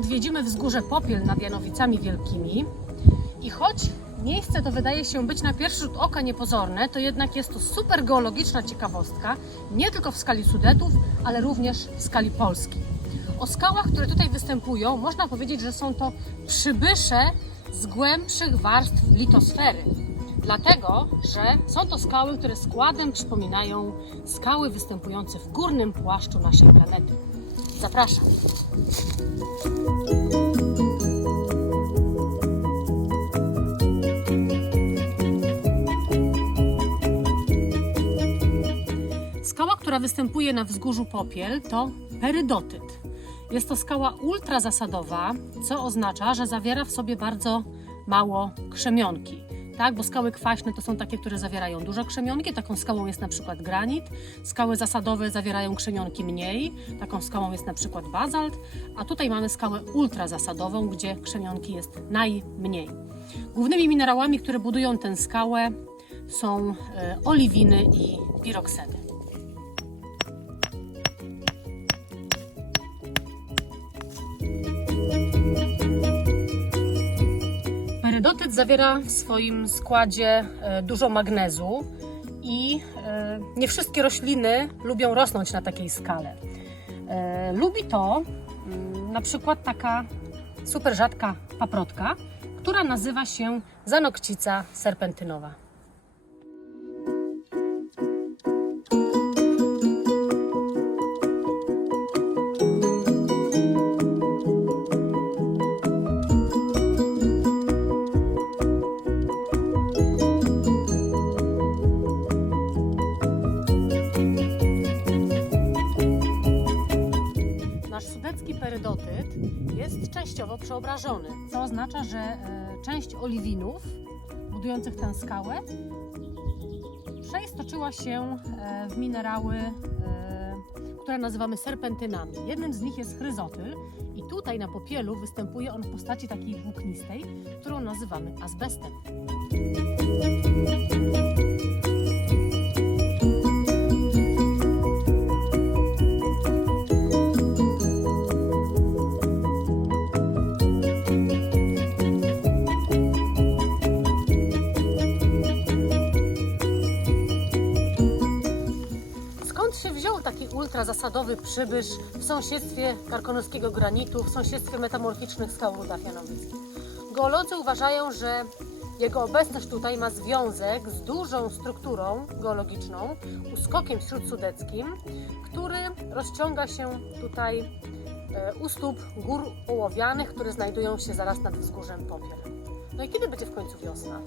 odwiedzimy wzgórze Popiel nad Janowicami Wielkimi. I choć miejsce to wydaje się być na pierwszy rzut oka niepozorne, to jednak jest to super geologiczna ciekawostka, nie tylko w skali Sudetów, ale również w skali Polski. O skałach, które tutaj występują, można powiedzieć, że są to przybysze z głębszych warstw litosfery. Dlatego, że są to skały, które składem przypominają skały występujące w górnym płaszczu naszej planety. Zapraszam. Skała, która występuje na wzgórzu Popiel, to perydotyt. Jest to skała ultrazasadowa, co oznacza, że zawiera w sobie bardzo mało krzemionki. Tak, bo skały kwaśne to są takie, które zawierają dużo krzemionki. Taką skałą jest na przykład granit. Skały zasadowe zawierają krzemionki mniej. Taką skałą jest na przykład bazalt. A tutaj mamy skałę ultrazasadową, gdzie krzemionki jest najmniej. Głównymi minerałami, które budują tę skałę są e, oliwiny i pirokseny. Perydotyt zawiera w swoim składzie e, dużo magnezu i e, nie wszystkie rośliny lubią rosnąć na takiej skale. E, Lubi to mm, na przykład taka super rzadka paprotka, która nazywa się zanokcica serpentynowa. Jest częściowo przeobrażony, co oznacza, że e, część oliwinów budujących tę skałę przeistoczyła się e, w minerały, e, które nazywamy serpentynami. Jednym z nich jest chryzotyl i tutaj na popielu występuje on w postaci takiej włóknistej, którą nazywamy azbestem. Skąd się wziął taki ultrazasadowy przybysz w sąsiedztwie karkonoskiego granitu, w sąsiedztwie metamorficznych skał Rudach Janowickich? Geolodzy uważają, że jego obecność tutaj ma związek z dużą strukturą geologiczną, uskokiem śródsudeckim, który rozciąga się tutaj e, u stóp gór ołowianych, które znajdują się zaraz nad wzgórzem Popiel. No i kiedy będzie w końcu wiosna?